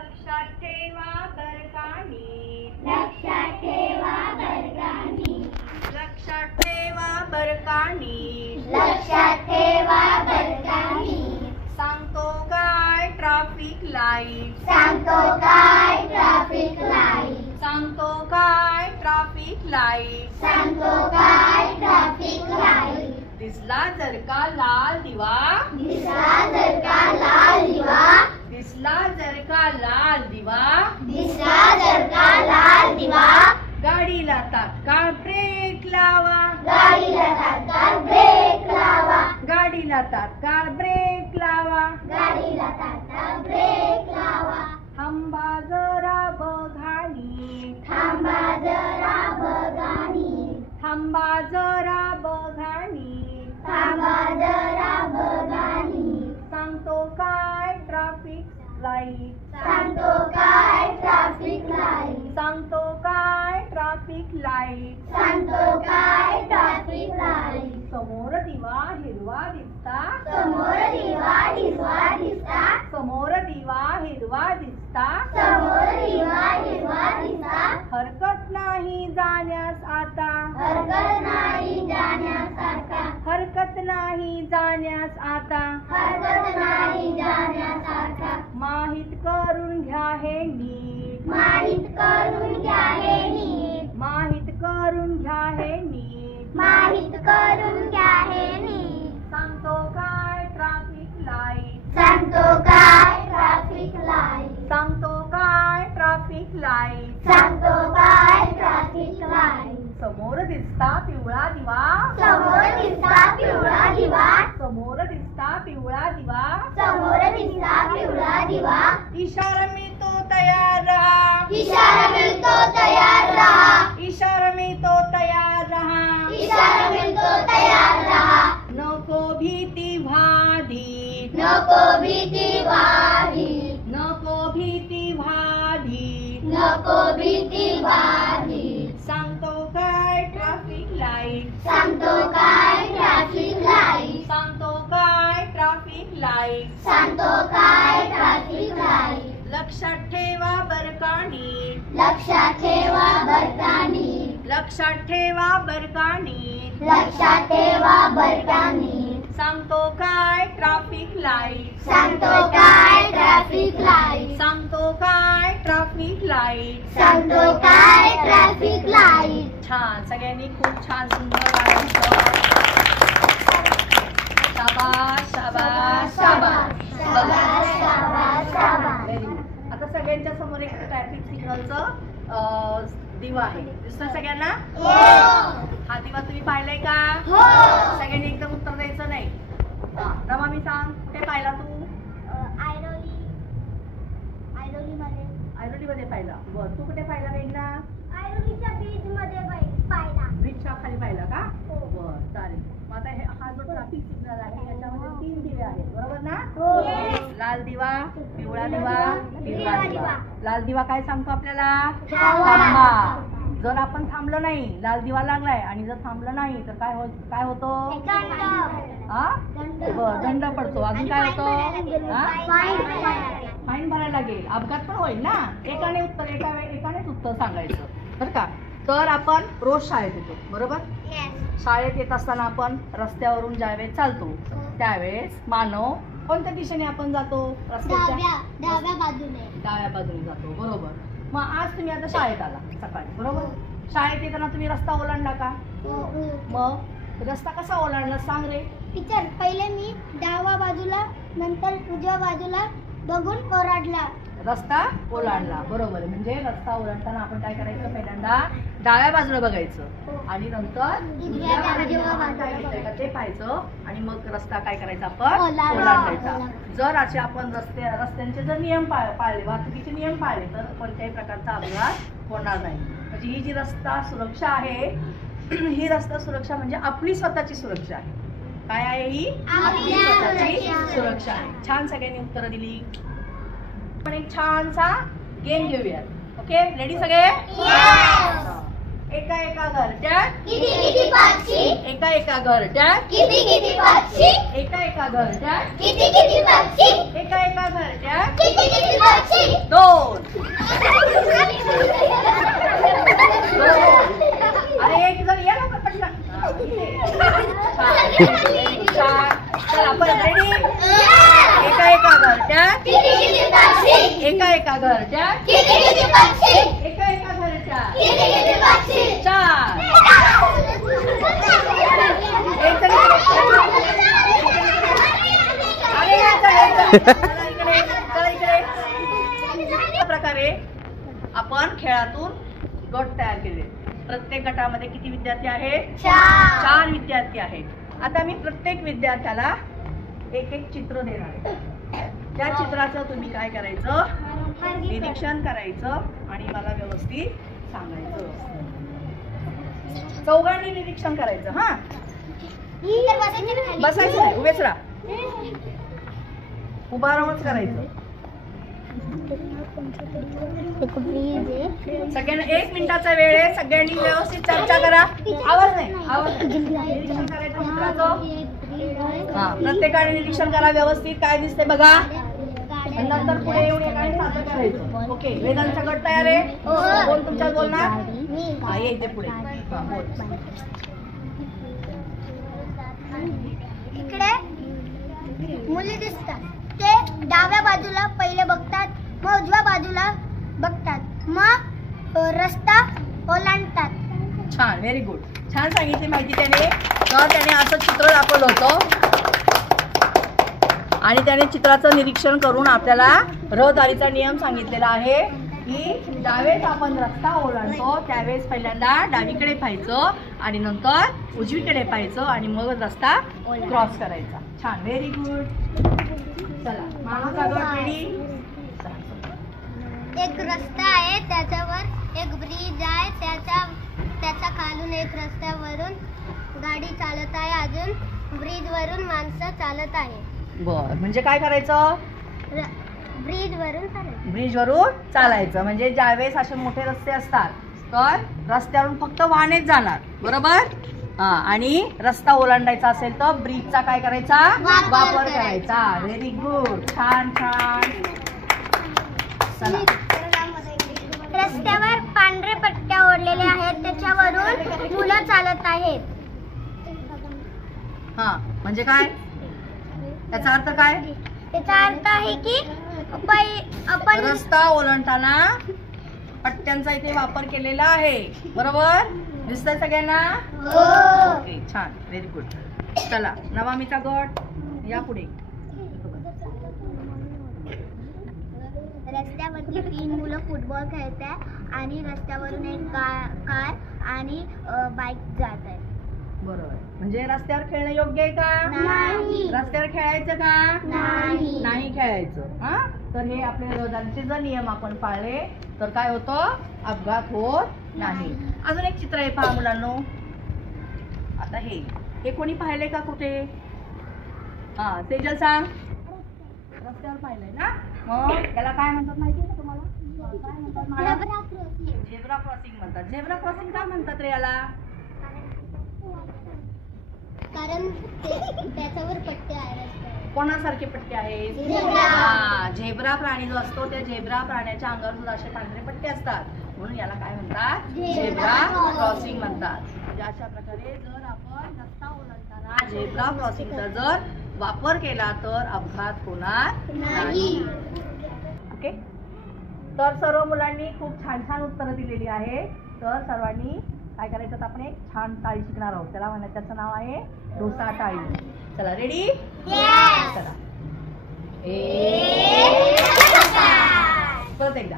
लक्षात ठेवा बरकानी, लक्षात ठेवा बरकानी, लक्षात ठेवा बरकानी, लक्षात ठेवा बरकानी. सांगतो काय ट्रॅफिक लाईट, सांगतो काय ट्रॅफिक लाईट, सांगतो काय ट्रॅफिक लाईट. सांगतो काय ट्रॅफिक लाईट. दिसला जर का लाल दिवा, दिसला जर का लाल दिवा, दिसला जर का लाल दिवा, दिसला जर का लाल दिवा, गाडीला तात्काळ ब्रेक लावा, गाडीला तात्काळ ब्रेक लावा, गाडीला तात्काळ ब्रेक लावा. गाडीला तात्काळ ब्रेक लावा. थांबा जरा बघानी, थांबा जरा बघानी, थांबा जरा बघानी. थांबा जरा बघानी. सांगतो काय ट्रॅफिक लाईट, सांगतो काय ट्रॅफिक लाईट, सांगतो काय ट्रॅफिक लाईट. सांगतो काय ट्रॅफिक लाईट. समोर दिवा हिरवा दिसता, समोर दिवा हिरवा दिसता, समोर दिवा हिरवा दिसता. समोर दिवा हिरवा दिसता. हरकत नाही जाण्यास आता, हरकत नाही जाण्यासारखा, हरकत नाही जाण्यास आता. हरकत नाही जाण्यासारखा. माहित करून घ्या हे नीट, माहित करून घ्या हे नीट, माहित करून घ्या हे नीट. माहित करून घ्या हे नीट. सांगतो काय ट्रॅफिक लाईट, सांगतो काय ट्रॅफिक लाईट, सांगतो काय ट्रॅफिक लाईट. सांगतो काय ट्रॅफिक लाईट. समोर दिसता पिवळा दिवा, समोर दिसता पिवळा दिवा, समोर दिसता पिवळा दिवा. समोर दिसता पिवळा दिवा. इशारा मिळतो तयार रहा, इशारा मिळतो तयार रहा, इशारा मिळतो तयार रहा. इशारा मिळतो तयार रहा. नको भीती वाढी, नको भीती वाढी, नको भीती वाढी. नको भीती वाढी. सांगतो काय ट्रॅफिक लाईट, सांगतो काय ट्रॅफिक लाईट, सांगतो काय ट्रॅफिक लाईट. सांगतो काय ट्रॅफिक लाईट. लक्षात ठेवा बरकानी, लक्षात ठेवा बरकानी, लक्षात ठेवा बरकानी. लक्षात ठेवा बरकानी. सांगतो काय ट्रॅफिक लाईट, सांगतो काय ट्रॅफिक लाईट, सांगतो काय ट्रॅफिक लाईट. सांगतो काय ट्रॅफिक लाईट. छान, सगळ्यांनी खूप छान सुंदर गाणं शाबास शाबास शाबास. शाबास, शाबास, शाबास. Very good. आता सगळ्यांच्या समोर एक ट्रॅफिक सिग्नलचं दिवा आहे, दिसतोय सगळ्यांना? हा दिवा तुम्ही पाहिलाय का? सगळ्यांनी एकदम उत्तर द्यायचं नाही. रमा मी सांग, कुठे पाहिला तू? आयरोली, आयरोली मध्ये, आयरोली मध्ये पाहिला. बर, तू कुठे पाहिला वेगळा? आयरोलीच्या बीच मध्ये पाहिला. ब्रिजच्या खाली पाहिला का? बर, चालेल. मग आता हा जो ट्रॅफिक सिग्नल आहे याच्यामध्ये 3 दिवे आहेत, बरोबर ना? लाल दिवा, पिवळा दिवा, हिरवा दिवा. लाल दिवा काय सांगतो आपल्याला? थांबा. जर आपण थांबलो नाही, लाल दिवा लागलाय आणि जर थांबलं नाही तर काय होतो? हा, बर, दंड पडतो. अजून काय होतं? फाईन भरायला लागेल, अपघात पण होईल ना. एकानेच उत्तर सांगायचं, बरं का? तर आपण रोज शाळेत येतो, बरोबर? शाळेत येत असताना आपण रस्त्यावरून ज्यावेळेस चालतो त्यावेळेस मानव कोणत्या दिशेने आपण जातो? रस्त्याच्या डाव्या बाजूने, डाव्या बाजूने जातो, बरोबर. मग आज तुम्ही आता शाळेत आला सकाळी, बरोबर? शाळेत येताना तुम्ही रस्ता ओलांडला का? मग रस्ता कसा ओलांडला सांग रे. टीचर, पहिले मी डाव्या बाजूला नंतर उजव्या बाजूला बघून ओलांडला. रस्ता ओलांडला, बरोबर. म्हणजे रस्ता ओलांडताना आपण काय करायचं? पहिल्यांदा डाव्या बाजूला बघायचं आणि नंतर उजव्या बाजूला काय दिसतंय का ते पाहायचं आणि मग रस्ता काय करायचा? आपण ओलांडायचा. जर असे आपण रस्त्यांचे जर नियम पाळले, वाहतुकीचे नियम पाळले तर कोणत्याही प्रकारचा अपघात होणार नाही. म्हणजे ही जी रस्ता सुरक्षा आहे, ही रस्ता सुरक्षा म्हणजे आपली स्वतःची सुरक्षा आहे. काय आहे ही? आपली स्वतःची सुरक्षा आहे. छान, सगळ्यांनी उत्तरं दिली. आपण एक छानसा गेम घेऊया. ओके, रेडी सगळे? एका एका घरट्यात किती किती पक्षी, एका एका घरट्यात किती किती पक्षी, एका एका घरट्यात किती किती पक्षी, एका एका घरट्यात किती किती पक्षी, 2 छान. चला परत रेडी. एका एका घरट्यात एका एका घरट्यात एका एका घरट्यात छान. अशा प्रकारे आपण खेळातून गट तयार केले. प्रत्येक गटामध्ये किती विद्यार्थी आहेत? 4 विद्यार्थी आहेत. आता मी प्रत्येक विद्यार्थ्याला एक एक चित्र देणार आहे. त्या चित्राचं तुम्ही काय करायचं? निरीक्षण करायचं आणि मला व्यवस्थित सांगायचं. चौघांनी निरीक्षण करायचं. हा, बसायचं नाही, उभेच राहा. उभा राहूनच करायचं. सगळ्यांना 1 मिनिटाचा वेळ आहे. सगळ्यांनी व्यवस्थित चर्चा करा. आवाज नाही, आवाज निरीक्षण करायचं चित्राचं. हा, प्रत्येकाने निरीक्षण करा व्यवस्थित. काय दिसते बघा. नंतर पुढे येऊन एकाने सादर करायचं. ओके, वेदांचा गट तयार आहे. कोण तुमच्यात बोलणार? हा, ये इथे पुढे. हा, बोल. इकडे मुली दिसतात. ते डाव्या बाजूला पहिले बघतात, मग उजव्या बाजूला बघतात, मग रस्ता ओलांडतात. छान, व्हेरी गुड. छान सांगितली माहिती त्याने. तर त्याने असं चित्र दाखवलं होतं आणि त्याने चित्राचं निरीक्षण करून आपल्याला रहदारीचा नियम सांगितलेला आहे की ज्यावेळेस आपण रस्ता ओलांडतो त्यावेळेस पहिल्यांदा डावीकडे पाहायचं आणि नंतर उजवीकडे पाहायचं आणि मग रस्ता क्रॉस करायचा. छान, व्हेरी गुड. चला, मामाचा गट रेडी. एक रस्ता आहे, त्याच्यावर एक ब्रिज आहे, त्याच्या खालून एक रस्त्यावरून गाडी चालत आहे, अजून ब्रिज वरून माणसं चालत आहे. बर, म्हणजे काय करायचं? ब्रिज वरून चालायचं. म्हणजे ज्यावेळेस असे मोठे रस्ते असतात तर रस्त्यावरून फक्त वाहनेच जाणार, बरोबर. हा, आणि रस्ता ओलांडायचा असेल तर ब्रिजचा काय करायचा? वापर करायचा. Very good. छान छान. चला, रस्त्यावर पांढरे पट्ट्या ओढलेल्या आहेत, त्याच्यावरून मुलं चालत आहेत. हा, म्हणजे काय? त्याचा अर्थ काय? त्याचा अर्थ आहे की आपण रस्ता ओलांडताना पट्ट्यांचा इथे वापर केलेला आहे, बरोबर. दिसतंय सगळ्यांना? ओके, छान, व्हेरी गुड. चला, नवामीचा गट या पुढे. रस्त्यावरती 3 मुलं फुटबॉल खेळत आहे आणि रस्त्यावरून एक कार आणि बाईक जात आहे. बरोबर. म्हणजे रस्त्यावर खेळणं योग्य आहे का? नाही. रस्त्यावर खेळायचं का? नाही. नाही खेळायचं. हा, तर हे आपले रहदारीचे जर नियम आपण पाळले तर काय होतं? अपघात होत नाही. अजून एक चित्र आहे पहा मुलांनो. आता हे कोणी पाहिले का कुठे? हा, तेजल सांग. रस्त्यावर पाहिलंय ना? मग त्याला काय म्हणतात माहिती आहे का तुम्हाला? काय म्हणतात? झेब्रा क्रॉसिंग म्हणतात. झेब्रा क्रॉसिंग का म्हणतात रे याला? कारण त्याच्यावर पट्टे आहेत. कोणासारखे पट्टे आहेत? झेब्रा. हा, झेब्रा प्राणी जो असतो त्या झेब्रा प्राण्याच्या अंगावर असे पांढरे पट्टे असतात, म्हणून याला काय म्हणतात? झेब्रा क्रॉसिंग म्हणतात. म्हणजे अशा प्रकारे जर आपण रस्ता ओलांडताना झेब्रा क्रॉसिंगचा जर वापर केला तर अपघात होणार नाही. ओके, तर सर्व मुलांनी खूप छान छान उत्तरं दिलेली आहे. तर सर्वांनी काय करायचं? तर आपण एक छान टाळी शिकणार आहोत. त्याला म्हणा, त्याचं नाव आहे डोसा टाळी. चला, रेडी? चला, परत एकदा.